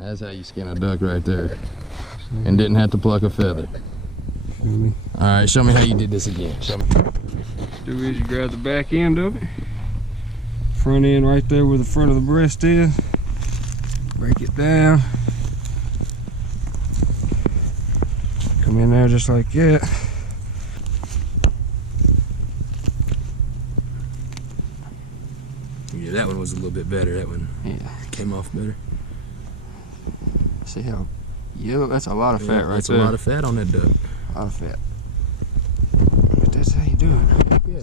That's how you skin a duck right there. And didn't have to pluck a feather. Feel me? All right, show me how you did this again. Show me. Do is you grab the back end of it. Front end right there where the front of the breast is. Break it down. Come in there just like that. Yeah, that one was a little bit better. That one came off better. See how yellow? That's a lot of fat right there. That's a lot of fat on that duck. A lot of fat. But that's how you do it. Yeah.